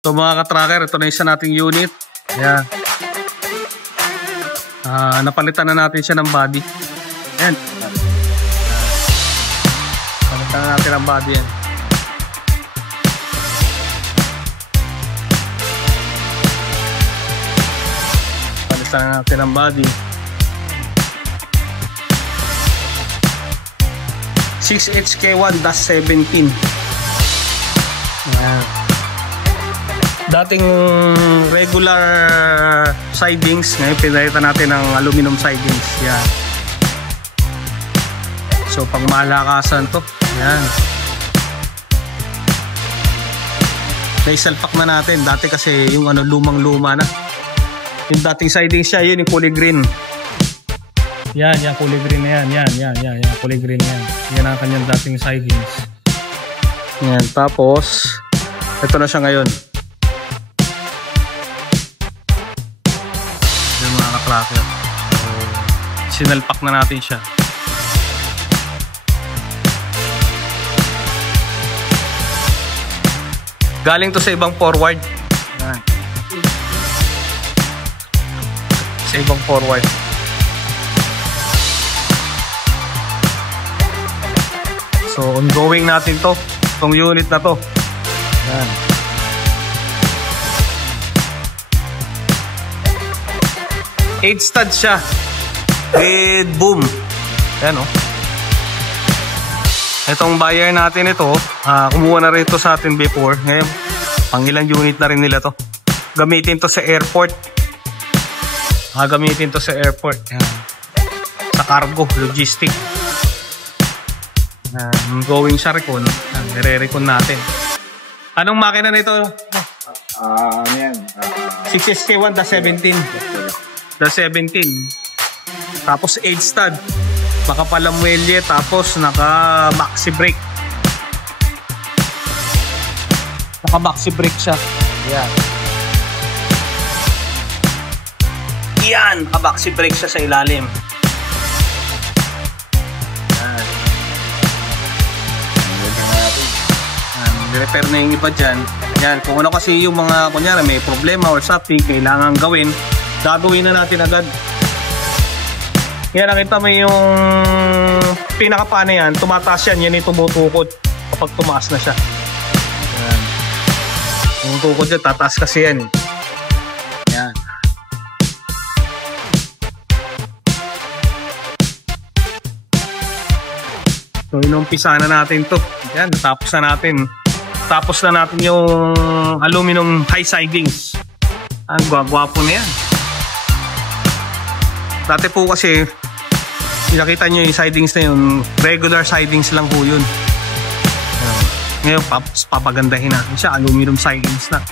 So mga ka-tracker, ito na isa nating unit. Ayan. Napalitan na natin siya ng body. Ayan. Palitan na natin ang body yan. Palitan na natin ang body. 6HK1-17. Ayan. Dating regular sidings, ngayon pinalitan natin ng aluminum sidings. Yan. So pang malakasan to. Yan. Naisalpak na natin. Dati kasi yung lumang-luma na. Yung dating sidings siya, yun yung kulay green. Yan, kulay green na yan. Yan, kulay green na yan. Yan ang kanyang dating sidings. Yan, tapos ito na siya ngayon. Mga ka-tracker. So, sinalpak na natin siya. Galing to sa ibang forward. Ayan. Sa ibang forward. So ongoing natin to. Itong unit na to. Ayan. Eight stud siya with boom. Ayan o. Itong buyer natin ito, kumuha na rin ito sa atin before. Ngayon, pang ilang unit na rin nila to. Gamitin to sa airport. Gamitin to sa airport. Ayan. Sa cargo, logistic. Going sa recon. Nire-recon natin. Anong makina nito? Ano yan? 6SK1-17. The 17. Tapos 8 stud. Makapalamwelye. Tapos naka maxi brake. Naka maxi brake siya. Yan. Yan. Naka maxi brake siya sa ilalim. Yan. Repair na yung iba dyan. Yan. Kung ano kasi yung mga kunyari may problema or something kailangan gawin, gagawin na natin agad. Yan, nakita mo yung pinakapana yan, tumataas yan, yan yung tumutukod kapag tumaas na siya. Yan. Tumutukod yan, tataas kasi yan. Yan. So, inumpisa na natin to. Yan, natapos na natin. Tapos na natin yung aluminum high sidings. Ang gwagwapo na yan. Dati po kasi nakita nyo yung sidings na yun, regular sidings lang po yun. Ngayon papagandahin natin siya, aluminum sidings na.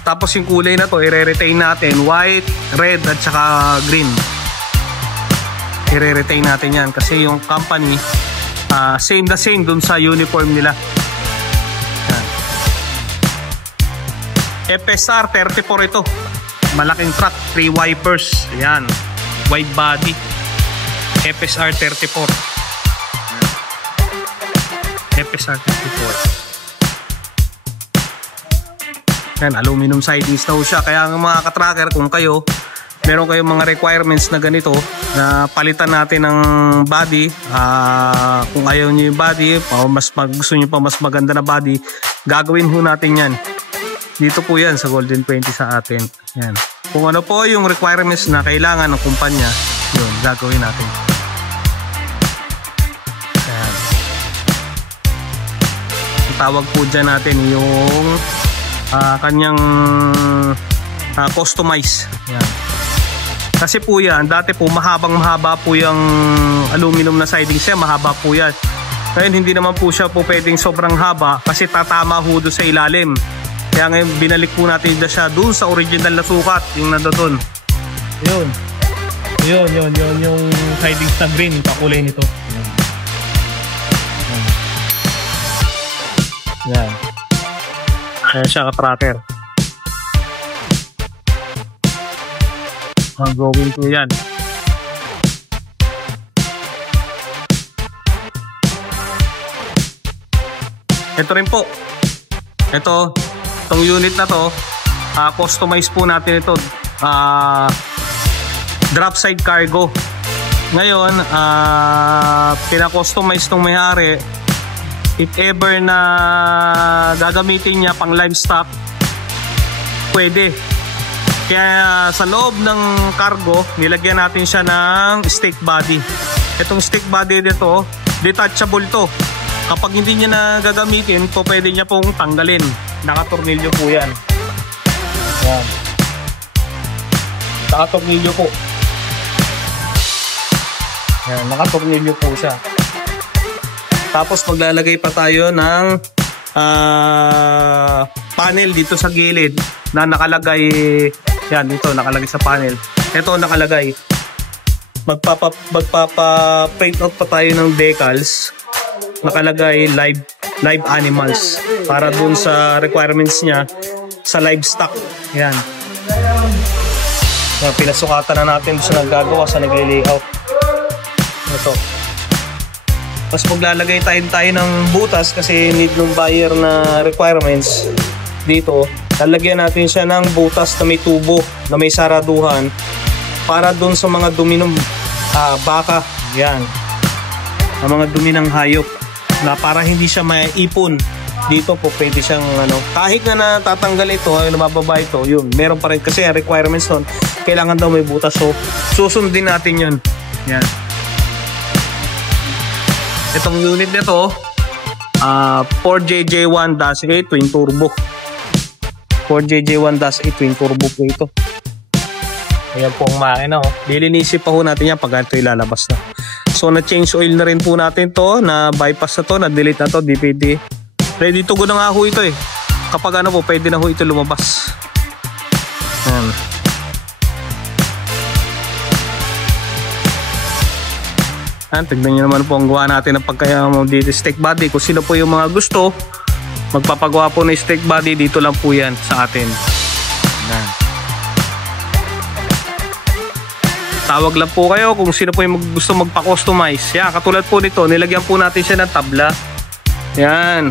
Tapos yung kulay na to i-retain natin, white, red at saka green. I-retain natin yan kasi yung company same na same dun sa uniform nila. FSR 34 ito. Malaking truck, 3 wipers. Ayan, wide body. FSR 34. FSR 34. Ayan, aluminum sidings na siya. Kaya mga ka-tracker, kung kayo meron kayong mga requirements na ganito, na palitan natin ng body, kung ayaw nyo yung body, gusto nyo pa mas maganda na body, gagawin ho natin yan. Dito po yan sa Golden 20 sa atin. Yan. Kung ano po yung requirements na kailangan ng kumpanya, yun, gagawin natin. Yan. Ang tawag po dyan natin yung kanyang customize. Yan. Kasi po yan, dati po mahaba po yung aluminum na sidings siya, mahaba po yan. Ngayon hindi naman po siya po pwedeng sobrang haba kasi tatama ho doon sa ilalim. Kaya ngayon binalik po natin siya doon sa original na sukat, yung nandoon. Yun. Yung sidings na green, pakulay nito. Yan. Kaya siya ka-tracker. Ang gawin ko yan. Ito rin po. Ito, itong unit na to, customize po natin ito. Drop side cargo. Ngayon, pina-customize itong may-ari. If ever na gagamitin niya pang livestock, pwede. Kaya sa loob ng cargo, nilagyan natin siya ng stake body. Itong stake body dito, detachable to. Kapag hindi niya na gagamitin, po pwede niya pong tanggalin. Nakatornilyo po yan. Yan. Nakatornilyo po. Yan, nakatornilyo po siya. Tapos maglalagay pa tayo ng panel dito sa gilid na nakalagay. Yan, dito nakalagay sa panel. Ito nakalagay. Magpapa-print out pa tayo ng decals. Nakalagay live animals para dun sa requirements niya sa livestock. Yan. Pinasukatan na natin sa naggagawa, sa nag-layout. Ito. Tapos maglalagay tayo ng butas kasi need ng buyer na requirements dito. Lalagyan natin siya ng butas na may tubo, na may saraduhan para dun sa mga dumi ng baka. Yan. Ang mga dumi ng hayop. Na para hindi siya maipon dito po, pwede siyang kahit na natatanggal ito, nabababa ito, yun, meron pa rin kasi requirements nun, kailangan daw may butas, so susundin natin yun. Yan. Itong unit nito, 4JJ1-8 twin turbo. 4JJ1-8 twin turbo po ito. Ayan po ang makina, lilinisin pa ho natin yan pag ito ilalabas na. So na-change oil na rin po natin to, na bypass na to, na-delete na to, DPD. Ready to go na nga ho ito eh. Kapag po, pwede na ho ito lumabas. Ayan. Tignan nyo naman po ang gawa natin ng pagkaya dito stake body. Kung sino po yung mga gusto magpapagawa po ng stake body, dito lang po yan sa atin. Ayan. Tawag lang po kayo kung sino po yung gusto magpa-customize. Yan, katulad po nito, nilagyan po natin siya ng tabla. Yan.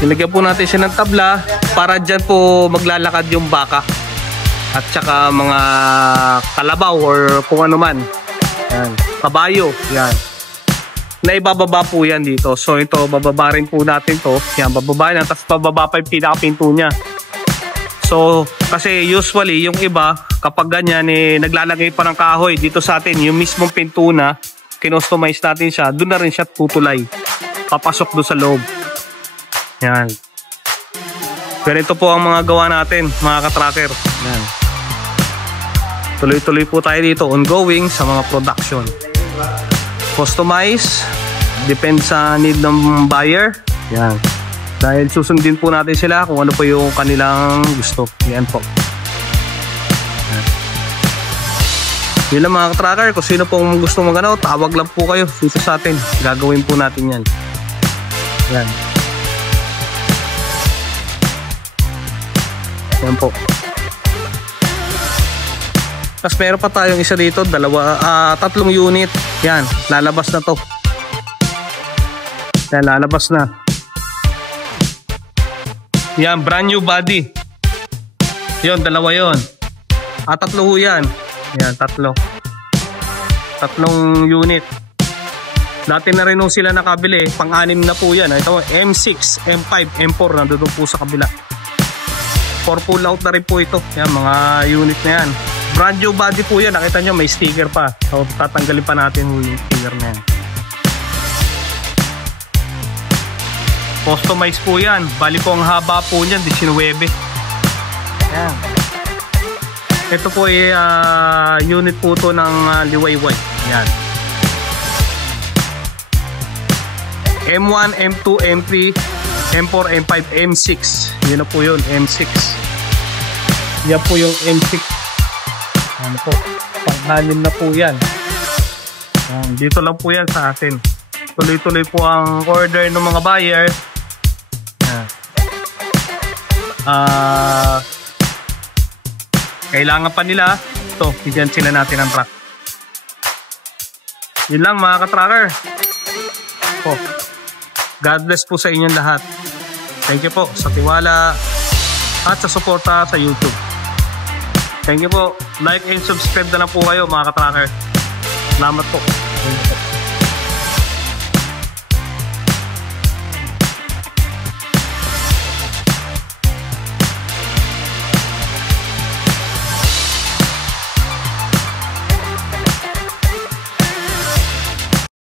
Nilagyan po natin siya ng tabla para dyan po maglalakad yung baka. At saka mga kalabaw or kung ano man. Yan. Kabayo. Yan. Naibababa po yan dito. So ito, bababa rin po natin to. Yan, bababa yan. Tapos bababa pa yung pinakapinto niya. So, kasi usually yung iba, kapag ganyan, naglalagay pa ng kahoy dito sa atin, yung mismong pinto na, kinustomize natin siya, doon na rin siya tutulay. Papasok doon sa loob. Yan. Ganito po ang mga gawa natin, mga ka-tracker. Yan. Tuloy-tuloy po tayo dito, ongoing sa mga production. Customize, depends sa need ng buyer. Yan. Dahil susundin po natin sila kung ano po yung kanilang gusto. Yan po. Yun lang mga ka-tracker. Kung sino pong gusto magano, tawag lang po kayo dito sa atin. Gagawin po natin yan. Yan. Yan po. Tapos meron pa tayong isa dito. Tatlong unit. Yan. Lalabas na to. Yan. Lalabas na. Yan, brand new body. Yun, dalawa yun. Tatlo ho yan. Yan, tatlo. Tatlong unit. Dati na rin ho sila nakabili. Pang-anim na po yan. Ito, M6, M5, M4. Nandun po sa kabila. 4 pull out na rin po ito. Yan, mga unit na yan. Brand new body po yan. Nakita nyo, may sticker pa. So, tatanggalin pa natin yung sticker na yan. Customize po yan. Bali po ang haba po niyan, 19. Yan. Ito po ay unit po to ng liwayway. Yan. M1, M2, M3, M4, M5, M6. Yun na po yun, M6. Yan po yung M6. Yan po. Pang-anim na po yan. Dito lang po yan sa atin. Tuloy-tuloy po ang order ng mga buyer. Kailangan pa nila ito, bigyan sila natin ng truck. Yun lang mga ka-tracker. God bless po sa inyong lahat. Thank you po sa tiwala at sa suporta sa YouTube. Thank you po. Like and subscribe na lang po kayo mga ka-tracker. Salamat po.